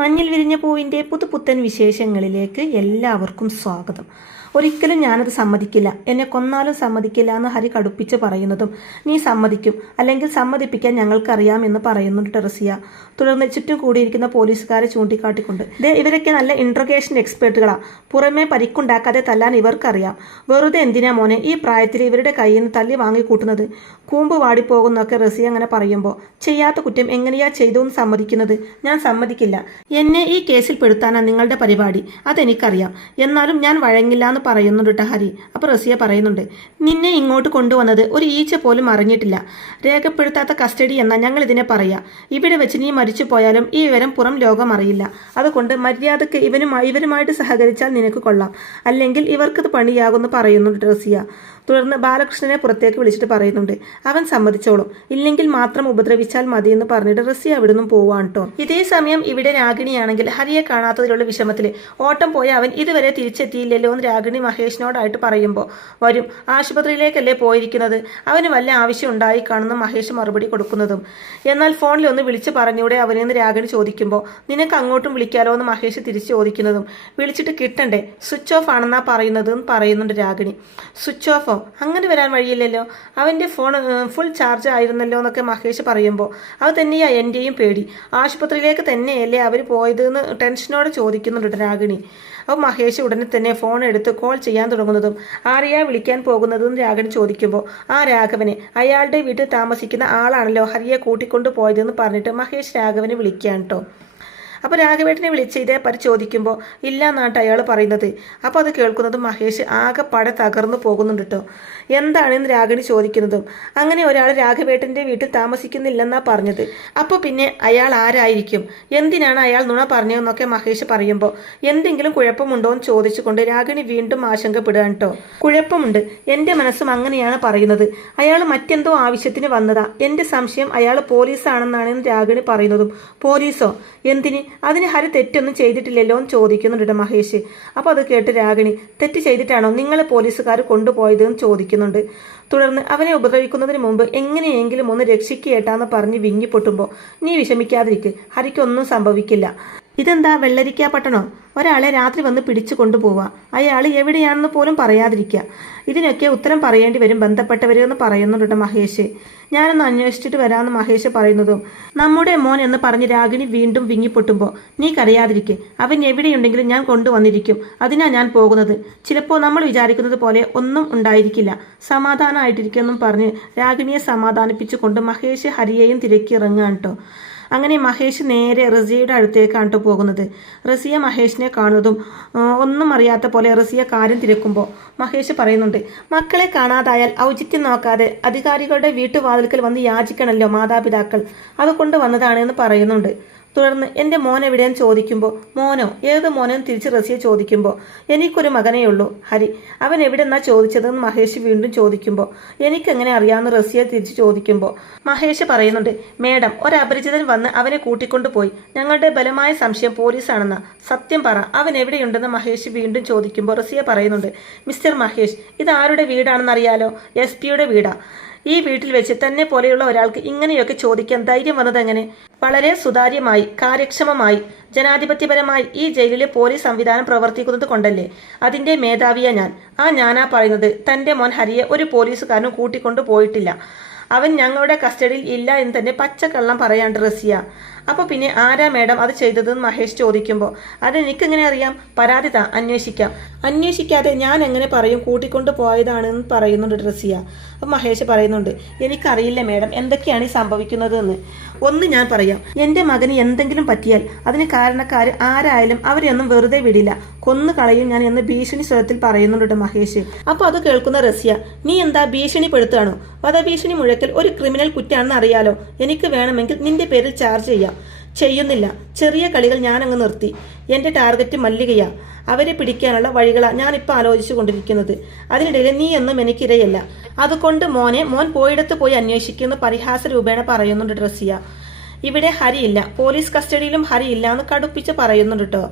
മഞ്ഞിൽ വിരിഞ്ഞ പൂവിൻ്റെ പുതുപുത്തൻ വിശേഷങ്ങളിലേക്ക് എല്ലാവർക്കും സ്വാഗതം. ഒരിക്കലും ഞാനത് സമ്മതിക്കില്ല, എന്നെ കൊന്നാലും സമ്മതിക്കില്ല എന്ന് ഹരി കടുപ്പിച്ച് പറയുന്നതും നീ സമ്മതിക്കും, അല്ലെങ്കിൽ സമ്മതിപ്പിക്കാൻ ഞങ്ങൾക്കറിയാം എന്ന് പറയുന്നുണ്ട് റസിയ. തുടർന്ന് ചുറ്റും കൂടിയിരിക്കുന്ന പോലീസുകാരെ ചൂണ്ടിക്കാട്ടിക്കൊണ്ട് ഇവരൊക്കെ നല്ല ഇൻട്രോഗേഷൻ എക്സ്പേർട്ടുകളാ, പുറമെ പരിക്കുണ്ടാക്കാതെ തല്ലാൻ ഇവർക്കറിയാം. വെറുതെ എന്തിനാ മോനെ ഈ പ്രായത്തിൽ ഇവരുടെ കയ്യിൽ നിന്ന് തല്ലി വാങ്ങിക്കൂട്ടുന്നത്? കൂമ്പ് വാടിപ്പോകുന്നൊക്കെ റസിയ അങ്ങനെ പറയുമ്പോൾ ചെയ്യാത്ത കുറ്റം എങ്ങനെയാ ചെയ്തു എന്ന് സമ്മതിക്കുന്നത്? ഞാൻ സമ്മതിക്കില്ല. എന്നെ ഈ കേസിൽ പെടുത്താനാണ് നിങ്ങളുടെ പരിപാടി, അതെനിക്കറിയാം. എന്നാലും ഞാൻ വഴങ്ങില്ല എന്ന് പറയുന്നുണ്ട് ഹരി. അപ്പോൾ റസിയ പറയുന്നുണ്ട്, നിന്നെ ഇങ്ങോട്ട് കൊണ്ടുവന്നത് ഒരു ഈച്ച പോലും അറിഞ്ഞിട്ടില്ല. രേഖപ്പെടുത്താത്ത കസ്റ്റഡി എന്നാ ഞങ്ങൾ ഇതിനെ പറയാ. ഇവിടെ വെച്ച് നീ മരിച്ചു പോയാലും ഈ വിവരം പുറം ലോകം അറിയില്ല. അതുകൊണ്ട് മര്യാദക്ക് ഇവരുമായിട്ട് സഹകരിച്ചാൽ നിനക്ക് കൊള്ളാം, അല്ലെങ്കിൽ ഇവർക്കത് പണിയാകുമെന്ന് പറയുന്നുണ്ട് റസിയ. തുടർന്ന് ബാലകൃഷ്ണനെ പുറത്തേക്ക് വിളിച്ചിട്ട് പറയുന്നുണ്ട്, അവൻ സമ്മതിച്ചോളും, ഇല്ലെങ്കിൽ മാത്രം ഉപദ്രവിച്ചാൽ മതിയെന്ന് പറഞ്ഞിട്ട് റസിയ അവിടെ നിന്നും പോവാണ് കേട്ടോ. ഇതേ സമയം ഇവിടെ രാഗിണിയാണെങ്കിൽ ഹരിയെ കാണാത്തതിലുള്ള വിഷമത്തിൽ ഓട്ടം പോയ അവൻ ഇതുവരെ തിരിച്ചെത്തിയില്ലല്ലോ എന്ന് രാഗിണി മഹേഷിനോടായിട്ട് പറയുമ്പോൾ, വരും, ആശുപത്രിയിലേക്കല്ലേ പോയിരിക്കുന്നത്, അവന് വല്ല ആവശ്യം ഉണ്ടായി കാണുന്ന മഹേഷ് മറുപടി കൊടുക്കുന്നതും. എന്നാൽ ഫോണിൽ ഒന്ന് വിളിച്ച് പറഞ്ഞൂടെ അവനെന്ന് രാഗിണി ചോദിക്കുമ്പോൾ, നിനക്ക് അങ്ങോട്ടും വിളിക്കാലോ എന്ന് മഹേഷ് തിരിച്ചു ചോദിക്കുന്നതും, വിളിച്ചിട്ട് കിട്ടണ്ടേ, സ്വിച്ച് ഓഫ് ആണെന്നാ പറയുന്നതെന്ന് പറയുന്നുണ്ട് രാഗിണി. സ്വിച്ച് ഓഫോ? അങ്ങനെ വരാൻ വഴിയില്ലല്ലോ, അവൻ്റെ ഫോൺ ഫുൾ ചാർജ് ആയിരുന്നല്ലോ എന്നൊക്കെ മഹേഷ് പറയുമ്പോൾ, അത് തന്നെയാ എൻ്റെയും പേടി, ആശുപത്രിയിലേക്ക് തന്നെയല്ലേ അവർ പോയതെന്ന് ടെൻഷനോടെ ചോദിക്കുന്നുണ്ട് രാഗിണി. അപ്പോൾ മഹേഷ് ഉടനെ തന്നെ ഫോൺ എടുത്ത് കോൾ ചെയ്യാൻ തുടങ്ങുന്നതും ആരെയാ വിളിക്കാൻ പോകുന്നതെന്ന് രാഗിണി ചോദിക്കുമ്പോൾ, ആ രാഘവനെ, അയാളുടെ വീട്ടിൽ താമസിക്കുന്ന ആളാണല്ലോ ഹരിയെ കൂട്ടിക്കൊണ്ട് പോയതെന്ന് പറഞ്ഞിട്ട് മഹേഷ് രാഘവനെ വിളിക്കാൻ കേട്ടോ. അപ്പോൾ രാഘവേട്ടനെ വിളിച്ച് ഇതേ ചോദിക്കുമ്പോൾ ഇല്ല എന്നാട്ട് അയാൾ പറയുന്നത്. അപ്പോൾ അത് കേൾക്കുന്നതും മഹേഷ് ആകെപ്പാടെ തകർന്നു പോകുന്നുണ്ട് കേട്ടോ. എന്താണെന്ന് രാഗിണി ചോദിക്കുന്നതും, അങ്ങനെ ഒരാൾ രാഘവേട്ടൻ്റെ വീട്ടിൽ താമസിക്കുന്നില്ലെന്നാ പറഞ്ഞത്, അപ്പോൾ പിന്നെ അയാൾ ആരായിരിക്കും, എന്തിനാണ് അയാൾ നുണ പറഞ്ഞതെന്നൊക്കെ മഹേഷ് പറയുമ്പോൾ, എന്തെങ്കിലും കുഴപ്പമുണ്ടോ എന്ന് ചോദിച്ചുകൊണ്ട് രാഗിണി വീണ്ടും ആശങ്കപ്പെടുകയാണ് കേട്ടോ. കുഴപ്പമുണ്ട്, എൻ്റെ മനസ്സും അങ്ങനെയാണ് പറയുന്നത്, അയാൾ മറ്റെന്തോ ആവശ്യത്തിന് വന്നതാ, എൻ്റെ സംശയം അയാൾ പോലീസാണെന്നാണ് രാഗിണി പറയുന്നതും. പോലീസോ? എന്തിന്? അതിന് ഹരി തെറ്റൊന്നും ചെയ്തിട്ടില്ലല്ലോ എന്ന് ചോദിക്കുന്നുണ്ട് മഹേഷ്. അപ്പോൾ അത് കേട്ട് രാഗിണി, തെറ്റ് ചെയ്തിട്ടാണോ നിങ്ങൾ പോലീസുകാർ കൊണ്ടുപോയത് എന്ന് ചോദിക്കുന്നുണ്ട്. തുടർന്ന് അവനെ ഉപദ്രവിക്കുന്നതിന് മുമ്പ് എങ്ങനെയെങ്കിലും ഒന്ന് രക്ഷിക്കേട്ടാന്ന് പറഞ്ഞ് വിങ്ങിപ്പൊട്ടുമ്പോൾ, നീ വിഷമിക്കാതിരിക്ക്, ഹരിക്കൊന്നും സംഭവിക്കില്ല. ഇതെന്താ വെള്ളരിക്കാപ്പട്ടണോ? ഒരാളെ രാത്രി വന്ന് പിടിച്ചു കൊണ്ടുപോവുക, അയാൾ എവിടെയാണെന്ന് പോലും പറയാതിരിക്കുക, ഇതിനൊക്കെ ഉത്തരം പറയേണ്ടി വരും ബന്ധപ്പെട്ടവരെന്ന് പറയുന്നുണ്ട് മഹേഷ്. ഞാനൊന്ന് അന്വേഷിച്ചിട്ട് വരാമെന്ന് മഹേഷ് പറയുന്നതും, നമ്മുടെ മോൻ എന്ന് പറഞ്ഞ് രാഗിണി വീണ്ടും വിങ്ങിപ്പൊട്ടുമ്പോൾ, നീ കരയാതിരിക്കെ, അവൻ എവിടെയുണ്ടെങ്കിലും ഞാൻ കൊണ്ടുവന്നിരിക്കും, അതിനാ ഞാൻ പോകുന്നത്. ചിലപ്പോൾ നമ്മൾ വിചാരിക്കുന്നത് പോലെ ഒന്നും ഉണ്ടായിരിക്കില്ല, സമാധാനമായിട്ടിരിക്കുമെന്നും പറഞ്ഞ് രാഗിണിയെ സമാധാനിപ്പിച്ചുകൊണ്ട് മഹേഷ് ഹരിയെയും തിരക്കി ഇറങ്ങാൻ കേട്ടോ. അങ്ങനെ മഹേഷ് നേരെ റസിയയുടെ അടുത്തേക്കാണ് പോകുന്നത്. റസിയ മഹേഷിനെ കാണുന്നതും ഒന്നും അറിയാത്ത പോലെ റസിയ കാര്യം തിരക്കുമ്പോൾ മഹേഷ് പറയുന്നുണ്ട്, മക്കളെ കാണാതായാൽ ഔചിത്യം നോക്കാതെ അധികാരികളുടെ വീട്ടുവാതിൽക്കൽ വന്ന് യാചിക്കണമല്ലോ മാതാപിതാക്കൾ, അതുകൊണ്ട് വന്നതാണ് എന്ന് പറയുന്നുണ്ട്. തുടർന്ന് എൻ്റെ മോൻ എവിടെയെന്ന് ചോദിക്കുമ്പോൾ, മോനോ? ഏത് മോനെന്ന് തിരിച്ച് റസിയ ചോദിക്കുമ്പോൾ, എനിക്കൊരു മകനേ ഉള്ളൂ ഹരി, അവൻ എവിടെന്നാ ചോദിച്ചതെന്ന് മഹേഷ് വീണ്ടും ചോദിക്കുമ്പോൾ, എനിക്കെങ്ങനെ അറിയാമെന്ന് റസിയ തിരിച്ച് ചോദിക്കുമ്പോൾ മഹേഷ് പറയുന്നുണ്ട്, മേഡം, ഒരപരിചിതൻ വന്ന് അവനെ കൂട്ടിക്കൊണ്ടു പോയി, ഞങ്ങളുടെ ബലമായ സംശയം പോലീസാണെന്നാ, സത്യം പറ, അവൻ എവിടെയുണ്ടെന്ന് മഹേഷ് വീണ്ടും ചോദിക്കുമ്പോൾ റസിയ പറയുന്നുണ്ട്, മിസ്റ്റർ മഹേഷ്, ഇത് ആരുടെ വീടാണെന്നറിയാലോ? SP-യുടെ വീടാ. ഈ വീട്ടിൽ വെച്ച് തന്നെ പോലെയുള്ള ഒരാൾക്ക് ഇങ്ങനെയൊക്കെ ചോദിക്കാൻ ധൈര്യം വന്നതെങ്ങനെ? വളരെ സുതാര്യമായി, കാര്യക്ഷമമായി, ജനാധിപത്യപരമായി ഈ ജയിലിലെ പോലീസ് സംവിധാനം പ്രവർത്തിക്കുന്നത് കൊണ്ടല്ലേ. അതിൻ്റെ മേധാവിയാ ഞാൻ. ഞാനാ പറയുന്നത്, തൻ്റെ മോൻ ഹരിയെ ഒരു പോലീസുകാരനും കൂട്ടിക്കൊണ്ടു പോയിട്ടില്ല, അവൻ ഞങ്ങളുടെ കസ്റ്റഡിയിൽ ഇല്ല എന്ന് തന്നെ പച്ചക്കള്ളം പറയാണ്ട് റസിയ. അപ്പോൾ പിന്നെ ആരാ മേഡം അത് ചെയ്തതെന്ന് മഹേഷ് ചോദിക്കുമ്പോൾ, അതെനിക്കെങ്ങനെ അറിയാം, പരാതി താ, അന്വേഷിക്കാം. അന്വേഷിക്കാതെ ഞാൻ എങ്ങനെ പറയും കൂട്ടിക്കൊണ്ട് പോയതാണെന്ന് പറയുന്നുണ്ട് റസിയ. അപ്പം മഹേഷ് പറയുന്നുണ്ട്, എനിക്കറിയില്ല മേഡം എന്തൊക്കെയാണ് ഈ സംഭവിക്കുന്നതെന്ന്. ഒന്ന് ഞാൻ പറയാം, എൻ്റെ മകന് എന്തെങ്കിലും പറ്റിയാൽ അതിന് കാരണക്കാർ ആരായാലും അവരെയൊന്നും വെറുതെ വിടില്ല, കൊന്നു കളയും ഞാൻ എന്ന് ഭീഷണി സ്വരത്തിൽ പറയുന്നുണ്ട് മഹേഷ്. അപ്പോൾ അത് കേൾക്കുന്ന റസിയ, നീ എന്താ ഭീഷണിപ്പെടുത്തുകയാണോ? വധഭീഷണി മുഴക്കൽ ഒരു ക്രിമിനൽ കുറ്റാണെന്ന് അറിയാലോ, എനിക്ക് വേണമെങ്കിൽ നിന്റെ പേരിൽ ചാർജ് ചെയ്യാം. ചെയ്യുന്നില്ല, ചെറിയ കളികൾ ഞാനങ്ങ് നിർത്തി, എൻ്റെ ടാർഗറ്റ് മല്ലികയാ, അവരെ പിടിക്കാനുള്ള വഴികളാണ് ഞാനിപ്പോൾ ആലോചിച്ചു കൊണ്ടിരിക്കുന്നത്. അതിനിടയിൽ നീയൊന്നും എനിക്കിരയല്ല, അതുകൊണ്ട് മോൻ പോയിടത്ത് പോയി അന്വേഷിക്കുമെന്ന് പരിഹാസ രൂപേണ പറയുന്നുണ്ട് റസിയ. ഇവിടെ ഹരിയില്ല, പോലീസ് കസ്റ്റഡിയിലും ഹരിയില്ല എന്ന് കടുപ്പിച്ച് പറയുന്നുണ്ട് കേട്ടോ.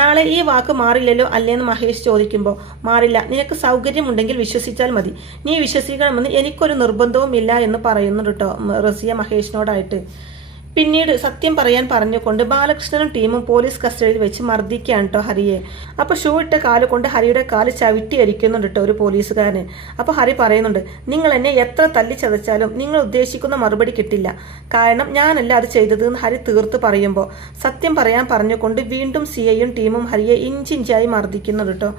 നാളെ ഈ വാക്ക് മാറില്ലല്ലോ അല്ലേന്ന് മഹേഷ് ചോദിക്കുമ്പോൾ, മാറില്ല, നിനക്ക് സൗകര്യമുണ്ടെങ്കിൽ വിശ്വസിച്ചാൽ മതി, നീ വിശ്വസിക്കണമെന്ന് എനിക്കൊരു നിർബന്ധവും ഇല്ല എന്ന് പറയുന്നുണ്ട് കേട്ടോ റസിയ മഹേഷിനോടായിട്ട്. പിന്നീട് സത്യം പറയാൻ പറഞ്ഞുകൊണ്ട് ബാലകൃഷ്ണനും ടീമും പോലീസ് കസ്റ്റഡിയിൽ വെച്ച് മർദ്ദിക്കുകയാണ് കേട്ടോ ഹരിയെ. അപ്പോൾ ഷൂ ഇട്ട കാല് കൊണ്ട് ഹരിയുടെ കാല് ചവിട്ടി അരിക്കുന്നുണ്ട് കേട്ടോ ഒരു പോലീസുകാരന്. അപ്പോൾ ഹരി പറയുന്നുണ്ട്, നിങ്ങൾ എന്നെ എത്ര തല്ലി ചതച്ചാലും നിങ്ങൾ ഉദ്ദേശിക്കുന്ന മറുപടി കിട്ടില്ല, കാരണം ഞാനല്ല അത് ചെയ്തത് എന്ന് ഹരി തീർത്ത് പറയുമ്പോൾ സത്യം പറയാൻ പറഞ്ഞുകൊണ്ട് വീണ്ടും സിഐയും ടീമും ഹരിയെ ഇഞ്ചിഞ്ചായി മർദ്ദിക്കുന്നുണ്ട് കേട്ടോ.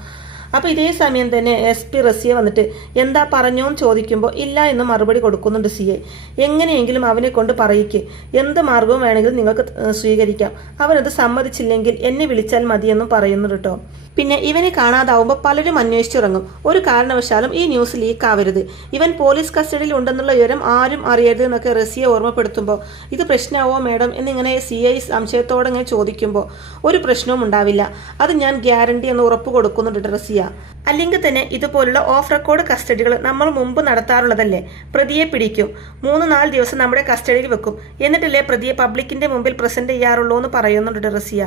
അപ്പോൾ ഇതേ സമയം തന്നെ SP റസിയ വന്നിട്ട് എന്താ പറഞ്ഞോന്ന് ചോദിക്കുമ്പോൾ ഇല്ല എന്ന് മറുപടി കൊടുക്കുന്നുണ്ട് CI. എങ്ങനെയെങ്കിലും അവനെ കൊണ്ട് പറയിക്ക്, എന്ത് മാർഗവും വേണമെങ്കിലും നിങ്ങൾക്ക് സ്വീകരിക്കാം, അവനത് സമ്മതിച്ചില്ലെങ്കിൽ എന്നെ വിളിച്ചാൽ മതിയെന്നും പറയുന്നുണ്ട് കേട്ടോ. പിന്നെ ഇവനെ കാണാതാവുമ്പോൾ പലരും അന്വേഷിച്ചിറങ്ങും, ഒരു കാരണവശാലും ഈ ന്യൂസ് ലീക്ക് ആവരുത്, ഇവൻ പോലീസ് കസ്റ്റഡിയിൽ ഉണ്ടെന്നുള്ള വിവരം ആരും അറിയരുത് എന്നൊക്കെ റസിയെ ഓർമ്മപ്പെടുത്തുമ്പോൾ ഇത് പ്രശ്നമാവോ മാഡം എന്നിങ്ങനെ CI സംശയത്തോടെ ഇങ്ങനെ ചോദിക്കുമ്പോൾ ഒരു പ്രശ്നവും ഉണ്ടാവില്ല, അത് ഞാൻ ഗ്യാരണ്ടി എന്ന് ഉറപ്പ് കൊടുക്കുന്നുണ്ട് റസിയ. അല്ലെങ്കിൽ തന്നെ ഇതുപോലുള്ള ഓഫ് റെക്കോർഡ് കസ്റ്റഡികൾ നമ്മൾ മുമ്പ് നടത്താറുള്ളതല്ലേ, പ്രതിയെ പിടിക്കും, 3-4 ദിവസം നമ്മുടെ കസ്റ്റഡിയിൽ വെക്കും, എന്നിട്ടല്ലേ പ്രതിയെ പബ്ലിക്കിന്റെ മുമ്പിൽ പ്രസന്റ് ചെയ്യാറുള്ളൂ എന്ന് പറയുന്നുണ്ട് റസിയ.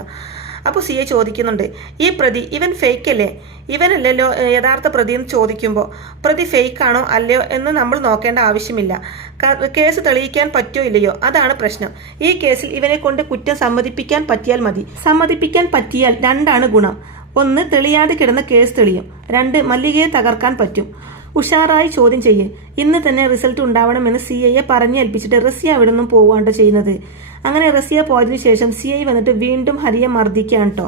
അപ്പോൾ CI ചോദിക്കുന്നുണ്ട്, ഈ പ്രതി ഇവൻ ഫേക്ക് അല്ലേ, ഇവനല്ലല്ലോ യഥാർത്ഥ പ്രതി എന്ന് ചോദിക്കുമ്പോൾ പ്രതി ഫേക്ക് ആണോ അല്ലയോ എന്ന് നമ്മൾ നോക്കേണ്ട ആവശ്യമില്ല, കേസ് തെളിയിക്കാൻ പറ്റോ ഇല്ലയോ അതാണ് പ്രശ്നം. ഈ കേസിൽ ഇവനെ കൊണ്ട് കുറ്റം സമ്മതിപ്പിക്കാൻ പറ്റിയാൽ മതി. സമ്മതിപ്പിക്കാൻ പറ്റിയാൽ 2 ഗുണം, 1 തെളിയാതെ കിടന്ന കേസ് തെളിയും, 2 മല്ലികയെ തകർക്കാൻ പറ്റും. ഉഷാറായി ചോദ്യം ചെയ്യ്, ഇന്ന് തന്നെ റിസൾട്ട് ഉണ്ടാവണമെന്ന് CIയെ പറഞ്ഞേൽപ്പിച്ചിട്ട് റസിയ അവിടെ നിന്നും പോവാണ്ട് ചെയ്യുന്നത്. അങ്ങനെ റസിയ പോയതിനു ശേഷം CI വന്നിട്ട് വീണ്ടും ഹരിയെ മർദ്ദിക്കുകയാണ് കേട്ടോ.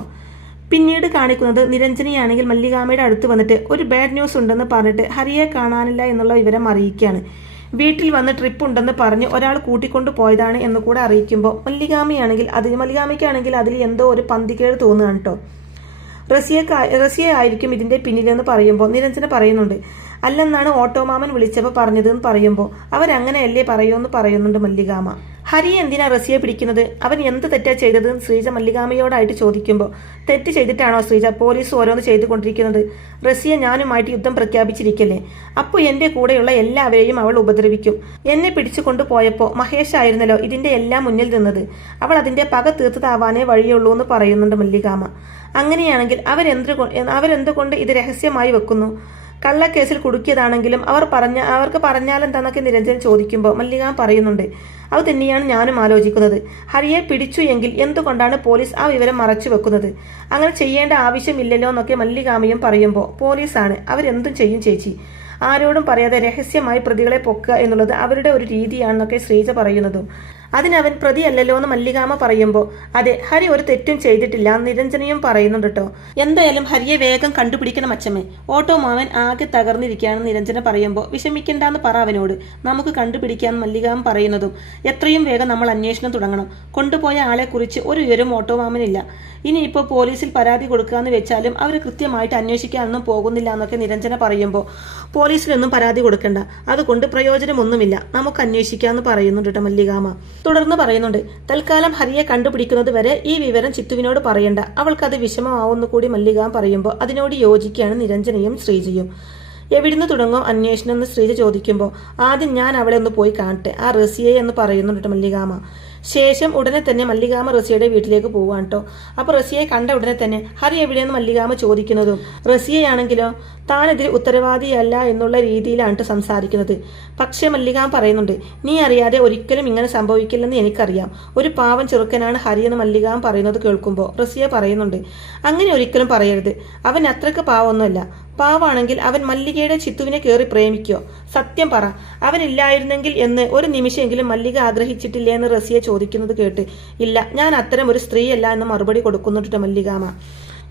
പിന്നീട് കാണിക്കുന്നത് നിരഞ്ജനയാണെങ്കിൽ മല്ലികാമ്മയുടെ അടുത്ത് വന്നിട്ട് ഒരു ബാഡ് ന്യൂസ് ഉണ്ടെന്ന് പറഞ്ഞിട്ട് ഹരിയെ കാണാനില്ല എന്നുള്ള വിവരം അറിയിക്കുകയാണ്. വീട്ടിൽ വന്ന് ട്രിപ്പ് ഉണ്ടെന്ന് പറഞ്ഞ് ഒരാൾ കൂട്ടിക്കൊണ്ടു പോയതാണ് എന്ന് കൂടെ അറിയിക്കുമ്പോൾ മല്ലികാമ്മയ്ക്കാണെങ്കിൽ അതിൽ എന്തോ ഒരു പന്തികേട് തോന്നുകയാണ് കേട്ടോ. റസിയ ആയിരിക്കും ഇതിന്റെ പിന്നിലെന്ന് പറയുമ്പോൾ നിരഞ്ജന പറയുന്നുണ്ട്, അല്ലെന്നാണ് ഓട്ടോമാമൻ വിളിച്ചപ്പോൾ പറഞ്ഞതെന്ന് പറയുമ്പോൾ അവരങ്ങനെയല്ലേ പറയുമെന്ന് പറയുന്നുണ്ട് മല്ലികാമ്മ. ഹരി എന്തിനാ റസിയെ പിടിക്കുന്നത്, അവൻ എന്ത് തെറ്റാ ചെയ്തതെന്ന് ശ്രീജ മല്ലികാമ്മയോടായിട്ട് ചോദിക്കുമ്പോൾ തെറ്റ് ചെയ്തിട്ടാണോ ശ്രീജ പോലീസ് ഓരോന്ന് ചെയ്തുകൊണ്ടിരിക്കുന്നത്, റസിയെ ഞാനുമായിട്ട് യുദ്ധം പ്രഖ്യാപിച്ചിരിക്കല്ലേ, അപ്പോൾ എൻ്റെ കൂടെയുള്ള എല്ലാവരെയും അവൾ ഉപദ്രവിക്കും, എന്നെ പിടിച്ചു കൊണ്ടുപോയപ്പോൾ മഹേഷ് ആയിരുന്നല്ലോ ഇതിൻ്റെ എല്ലാം മുന്നിൽ നിന്നത്, അവൾ അതിൻ്റെ പക തീർത്തതാവാനേ വഴിയുള്ളൂ എന്ന് പറയുന്നുണ്ട് മല്ലികാമ്മ. അങ്ങനെയാണെങ്കിൽ അവരെന്തുകൊണ്ട് ഇത് രഹസ്യമായി വെക്കുന്നു, കള്ളക്കേസിൽ കുടുക്കിയതാണെങ്കിലും അവർക്ക് പറഞ്ഞാലെന്താന്നൊക്കെ നിരഞ്ജൻ ചോദിക്കുമ്പോൾ മല്ലികാമ്മ പറയുന്നുണ്ട്, അത് തന്നെയാണ് ഞാനും ആലോചിക്കുന്നത്, ഹരിയെ പിടിച്ചു എങ്കിൽ എന്തുകൊണ്ടാണ് പോലീസ് ആ വിവരം മറച്ചു വെക്കുന്നത്, അങ്ങനെ ചെയ്യേണ്ട ആവശ്യമില്ലല്ലോ എന്നൊക്കെ മല്ലികാമ്മയും പറയുമ്പോൾ പോലീസാണ്, അവരെന്തും ചെയ്യും ചേച്ചി, ആരോടും പറയാതെ രഹസ്യമായി പ്രതികളെ പൊക്കുക എന്നുള്ളത് അവരുടെ ഒരു രീതിയാണെന്നൊക്കെ ശ്രീജ പറയുന്നതും അതിനവൻ പ്രതിയല്ലല്ലോ എന്ന് മല്ലികാമ്മ പറയുമ്പോൾ അതെ ഹരി ഒരു തെറ്റും ചെയ്തിട്ടില്ല നിരഞ്ജനയും പറയുന്നുണ്ട് കേട്ടോ. എന്തായാലും ഹരിയെ വേഗം കണ്ടുപിടിക്കണം അച്ഛമ്മേ, ഓട്ടോ മാവൻ ആകെ തകർന്നിരിക്കുകയാണെന്ന് നിരഞ്ജന പറയുമ്പോൾ വിഷമിക്കണ്ടെന്ന് പറ അവനോട്, നമുക്ക് കണ്ടുപിടിക്കാമെന്ന് മല്ലികാമ്മ പറയുന്നതും എത്രയും വേഗം നമ്മൾ അന്വേഷണം തുടങ്ങണം, കൊണ്ടുപോയ ആളെക്കുറിച്ച് ഒരു വിവരം ഓട്ടോ മാമനില്ല, ഇനിയിപ്പോൾ പോലീസിൽ പരാതി കൊടുക്കാന്ന് വെച്ചാലും അവർ കൃത്യമായിട്ട് അന്വേഷിക്കാനൊന്നും പോകുന്നില്ല എന്നൊക്കെ നിരഞ്ജന പറയുമ്പോൾ പോലീസിലൊന്നും പരാതി കൊടുക്കണ്ട, അതുകൊണ്ട് പ്രയോജനമൊന്നുമില്ല, നമുക്ക് അന്വേഷിക്കാമെന്ന് പറയുന്നുണ്ട് കേട്ടോ മല്ലികാമ്മ. തുടർന്ന് പറയുന്നുണ്ട്, തൽക്കാലം ഹരിയെ കണ്ടുപിടിക്കുന്നത് വരെ ഈ വിവരം ചിത്തുവിനോട് പറയണ്ട, അവൾക്കത് വിഷമമാവുന്നു കൂടി മല്ലികാമ്മ പറയുമ്പോൾ അതിനോട് യോജിക്കുകയാണ് നിരഞ്ജനയും ശ്രീജയും. എവിടുന്ന് തുടങ്ങും അന്വേഷണം എന്ന് ശ്രീജ ചോദിക്കുമ്പോൾ ആദ്യം ഞാൻ അവളെ ഒന്ന് പോയി കാണട്ടെ, ആ റസിയെ എന്ന് പറയുന്നുണ്ട് മല്ലികാമ്മ. ശേഷം ഉടനെ തന്നെ മല്ലികാമ്മ റസിയയുടെ വീട്ടിലേക്ക് പോവാണ് കേട്ടോ. അപ്പോൾ റസിയെ കണ്ട ഉടനെ തന്നെ ഹരി എവിടെയെന്ന് മല്ലികാമ്മ ചോദിക്കുന്നതും റസിയയാണെങ്കിലോ താനെതിരെ ഉത്തരവാദിയല്ല എന്നുള്ള രീതിയിലാണ് സംസാരിക്കുന്നത്. പക്ഷേ മല്ലികാമ്മ പറയുന്നുണ്ട്, നീ അറിയാതെ ഒരിക്കലും ഇങ്ങനെ സംഭവിക്കില്ലെന്ന് എനിക്കറിയാം, ഒരു പാവം ചെറുക്കനാണ് ഹരി എന്ന് മല്ലികാമ്മ പറയുന്നത് കേൾക്കുമ്പോൾ റസിയ പറയുന്നുണ്ട്, അങ്ങനെ ഒരിക്കലും പറയരുത്, അവൻ അത്രയ്ക്ക് പാവമൊന്നുമല്ല, പാവാണെങ്കിൽ അവൻ മല്ലികയുടെ ചിത്തുവിനെ കയറി പ്രേമിക്കോ, സത്യം പറ, അവനില്ലായിരുന്നെങ്കിൽ എന്ന് ഒരു നിമിഷമെങ്കിലും മല്ലിക ആഗ്രഹിച്ചിട്ടില്ലേ എന്ന് റസിയ ചോദിക്കുന്നത് കേട്ട് ഇല്ല, ഞാൻ അത്തരം ഒരു സ്ത്രീയല്ല എന്ന് മറുപടി കൊടുക്കുന്നുണ്ട് മല്ലികാമ്മ.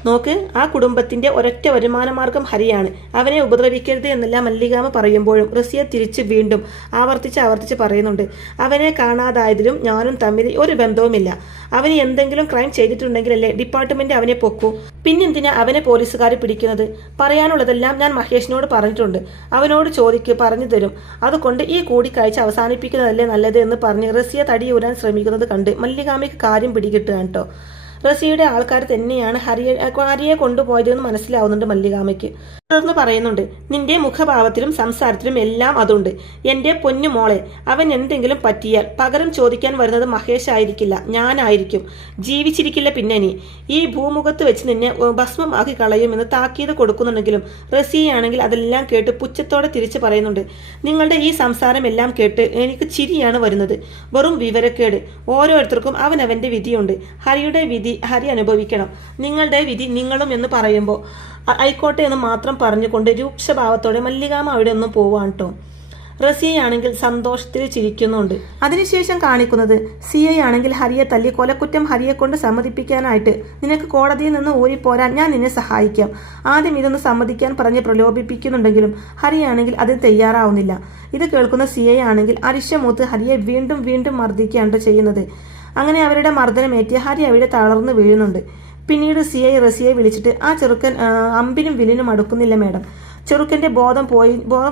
നോക്ക്, ആ കുടുംബത്തിന്റെ ഒരൊറ്റ വരുമാനമാർഗം ഹരിയാണ്, അവനെ ഉപദ്രവിക്കരുത് എന്നല്ല മല്ലികാമ്മ പറയുമ്പോഴും റസിയ തിരിച്ച് വീണ്ടും ആവർത്തിച്ച് പറയുന്നുണ്ട്, അവനെ കാണാതായതിലും ഞാനും തമ്മിൽ ഒരു ബന്ധവുമില്ല, അവന് എന്തെങ്കിലും ക്രൈം ചെയ്തിട്ടുണ്ടെങ്കിലല്ലേ ഡിപ്പാർട്ട്മെന്റ് അവനെ പൊക്കൂ, പിന്നെന്തിനാ അവനെ പോലീസുകാർ പിടിക്കുന്നത്, പറയാനുള്ളതെല്ലാം ഞാൻ മഹേഷിനോട് പറഞ്ഞിട്ടുണ്ട്, അവനോട് ചോദിക്ക്, പറഞ്ഞു തരും, അതുകൊണ്ട് ഈ കൂടിക്കാഴ്ച അവസാനിപ്പിക്കുന്നതല്ലേ നല്ലത് എന്ന് പറഞ്ഞ് റസിയ തടിയൂരാൻ ശ്രമിക്കുന്നത് കണ്ട് മല്ലികാമ്മയ്ക്ക് കാര്യം പിടികിട്ടുകയാണ് കേട്ടോ. റസിയുടെ ആൾക്കാർ തന്നെയാണ് ഹരിയെ കൊണ്ടുപോയതെന്ന് മനസ്സിലാവുന്നുണ്ട് മല്ലികാമയ്ക്ക്. തുടർന്ന് പറയുന്നുണ്ട്, നിന്റെ മുഖഭാവത്തിലും സംസാരത്തിലും എല്ലാം അതുണ്ട്. എന്റെ പൊന്നു മോളെ, അവൻ എന്തെങ്കിലും പറ്റിയാൽ പകരം ചോദിക്കാൻ വരുന്നത് മഹേഷ് ആയിരിക്കില്ല, ഞാനായിരിക്കും. ജീവിച്ചിരിക്കില്ല പിന്നെ നീ. ഈ ഭൂമുഖത്ത് വെച്ച് നിന്നെ ഭസ്മമാക്കി കളയുമെന്ന് താക്കീത് കൊടുക്കുന്നുണ്ടെങ്കിലും റസിയാണെങ്കിൽ അതെല്ലാം കേട്ട് പുച്ഛത്തോടെ തിരിച്ചു പറയുന്നുണ്ട്, നിങ്ങളുടെ ഈ സംസാരം എല്ലാം കേട്ട് എനിക്ക് ചിരിയാണ് വരുന്നത്. വെറും വിവരക്കേട്. ഓരോരുത്തർക്കും അവനവന്റെ വിധിയുണ്ട്. ഹരിയുടെ വിധി ഹരി അനുഭവിക്കണം, നിങ്ങളുടെ വിധി നിങ്ങളും എന്ന് പറയുമ്പോൾ ആയിക്കോട്ടെ എന്ന് മാത്രം പറഞ്ഞുകൊണ്ട് രൂക്ഷഭാവത്തോടെ മല്ലികാമ അവിടെ ഒന്നും പോവാണ് കേട്ടോ. റസിയയാണെങ്കിൽ സന്തോഷത്തിൽ ചിരിക്കുന്നുണ്ട്. അതിനുശേഷം കാണിക്കുന്നത് സിഐ ആണെങ്കിൽ ഹരിയെ തല്ലി കൊലക്കുറ്റം ഹരിയെ കൊണ്ട് സമ്മതിപ്പിക്കാനായിട്ട്, നിനക്ക് കോടതിയിൽ നിന്ന് ഊരിപ്പോരാൻ ഞാൻ നിന്നെ സഹായിക്കാം. ആദ്യം ഇതൊന്ന് സമ്മതിക്കാൻ പറഞ്ഞ് പ്രലോഭിപ്പിക്കുന്നുണ്ടെങ്കിലും ഹരിയാണെങ്കിൽ അതിന് തയ്യാറാവുന്നില്ല. ഇത് കേൾക്കുന്ന സിഐ ആണെങ്കിൽ അരിശമൂത്ത് ഹരിയെ വീണ്ടും വീണ്ടും മർദ്ദിക്കുകയാണ് ചെയ്യുന്നത്. അങ്ങനെ അവരുടെ മർദ്ദനമേറ്റിയ ഹരി അവിടെ തളർന്നു വീഴുന്നുണ്ട്. പിന്നീട് സിഐ റസിയെ വിളിച്ചിട്ട്, ആ ചെറുക്കൻ അമ്പിനും വില്ലിനും അടുക്കുന്നില്ല മേഡം, ചെറുക്കൻ്റെ ബോധം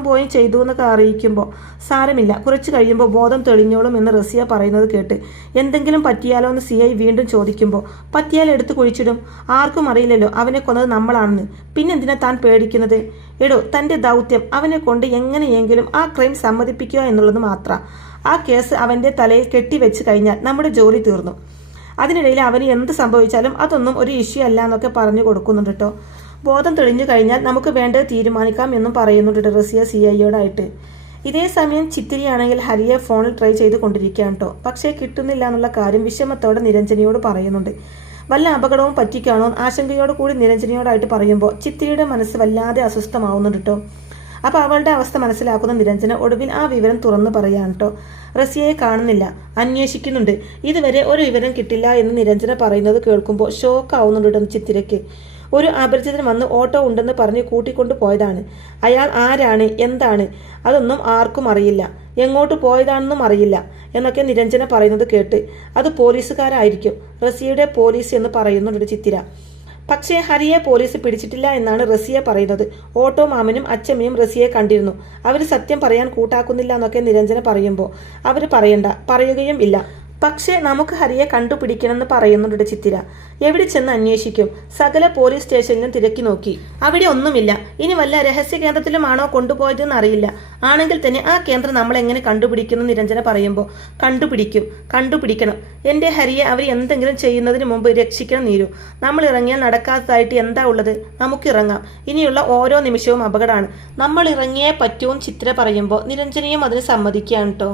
പോയി ചെയ്തു എന്നൊക്കെ അറിയിക്കുമ്പോൾ, സാരമില്ല കുറച്ച് കഴിയുമ്പോൾ ബോധം തെളിഞ്ഞോളും എന്ന് റസിയ പറയുന്നത് കേട്ട് എന്തെങ്കിലും പറ്റിയാലോ എന്ന് സിഐ വീണ്ടും ചോദിക്കുമ്പോൾ, പറ്റിയാൽ എടുത്തു കുഴിച്ചിടും, ആർക്കും അറിയില്ലല്ലോ അവനെ കൊന്നത് നമ്മളാണെന്ന്, പിന്നെന്തിനാ താൻ പേടിക്കുന്നത്? എടോ, തൻ്റെ ദൗത്യം അവനെ കൊണ്ട് എങ്ങനെയെങ്കിലും ആ ക്രൈം സമ്മതിപ്പിക്കുക എന്നുള്ളത് മാത്രം. ആ കേസ് അവൻ്റെ തലയിൽ കെട്ടിവെച്ച് കഴിഞ്ഞാൽ നമ്മുടെ ജോലി തീർന്നു. അതിനിടയിൽ അവന് എന്ത് സംഭവിച്ചാലും അതൊന്നും ഒരു ഇഷ്യൂ അല്ല എന്നൊക്കെ പറഞ്ഞു കൊടുക്കുന്നുണ്ട് കേട്ടോ. ബോധം തെളിഞ്ഞു കഴിഞ്ഞാൽ നമുക്ക് വേണ്ടത് തീരുമാനിക്കാം എന്നും പറയുന്നുണ്ട് റസിയ സിഐയോടായിട്ട്. ഇതേ സമയം ചിത്തിരിയാണെങ്കിൽ ഹരിയെ ഫോണിൽ ട്രൈ ചെയ്ത് കൊണ്ടിരിക്കുകയാണ് കേട്ടോ. പക്ഷേ കിട്ടുന്നില്ല എന്നുള്ള കാര്യം വിഷമത്തോടെ നിരഞ്ജനയോട് പറയുന്നുണ്ട്. വല്ല അപകടവും പറ്റിക്കാണോ ആശങ്കയോട് കൂടി നിരഞ്ജനയോടായിട്ട് പറയുമ്പോൾ ചിത്തിരിയുടെ മനസ്സ് വല്ലാതെ അസ്വസ്ഥമാവുന്നുണ്ട് കേട്ടോ. അപ്പോൾ അവളുടെ അവസ്ഥ മനസ്സിലാക്കുന്ന നിരഞ്ജന ഒടുവിൽ ആ വിവരം തുറന്നു പറയാണ് കേട്ടോ. റസിയയെ കാണുന്നില്ല, അന്വേഷിക്കുന്നുണ്ട്, ഇതുവരെ ഒരു വിവരം കിട്ടില്ല എന്ന് നിരഞ്ജന പറയുന്നത് കേൾക്കുമ്പോൾ ഷോക്കാവുന്നുണ്ട് ചിത്തിരയ്ക്ക്. ഒരു അപരിചിതൻ വന്ന് ഓട്ടോ ഉണ്ടെന്ന് പറഞ്ഞ് കൂട്ടിക്കൊണ്ടു പോയതാണ്. അയാൾ ആരാണ്, എന്താണ്, അതൊന്നും ആർക്കും അറിയില്ല, എങ്ങോട്ട് പോയതാണെന്നും അറിയില്ല എന്നൊക്കെ നിരഞ്ജന പറയുന്നത് കേട്ട് അത് പോലീസുകാരായിരിക്കും, റസിയയുടെ പോലീസ് എന്ന് പറയുന്നുണ്ട് ചിത്തിര. പക്ഷേ ഹരിയെ പോലീസ് പിടിച്ചിട്ടില്ല എന്നാണ് റസിയ പറയുന്നത്. ഓട്ടോ മാമനും അച്ചമ്മയും റസിയെ കണ്ടിരുന്നു, അവർ സത്യം പറയാൻ കൂട്ടാക്കുന്നില്ല എന്നൊക്കെ നിരഞ്ജന പറയുമ്പോൾ അവർ പറയുകയും ഇല്ല. പക്ഷേ നമുക്ക് ഹരിയെ കണ്ടുപിടിക്കണമെന്ന് പറയുന്നുണ്ട് ചിത്തിര. എവിടെ ചെന്ന് അന്വേഷിക്കും? സകല പോലീസ് സ്റ്റേഷനിലും തിരക്കി നോക്കി, അവിടെ ഒന്നുമില്ല. ഇനി വല്ല രഹസ്യ കേന്ദ്രത്തിലുമാണോ കൊണ്ടുപോയതെന്ന് അറിയില്ല. ആണെങ്കിൽ തന്നെ ആ കേന്ദ്രം നമ്മൾ എങ്ങനെ കണ്ടുപിടിക്കുന്നു? നിരഞ്ജന പറയുമ്പോൾ കണ്ടുപിടിക്കണം. എൻ്റെ ഹരിയെ അവർ എന്തെങ്കിലും ചെയ്യുന്നതിന് മുമ്പ് രക്ഷിക്കണം നീരു. നമ്മൾ ഇറങ്ങിയാൽ നടക്കാത്തതായിട്ട് എന്താ ഉള്ളത്? നമുക്കിറങ്ങാം. ഇനിയുള്ള ഓരോ നിമിഷവും അപകടമാണ്, നമ്മൾ ഇറങ്ങിയേ പറ്റുമെന്ന് ചിത്ര പറയുമ്പോൾ നിരഞ്ജനയും അതിന് സമ്മതിക്കുകയാണ് കേട്ടോ.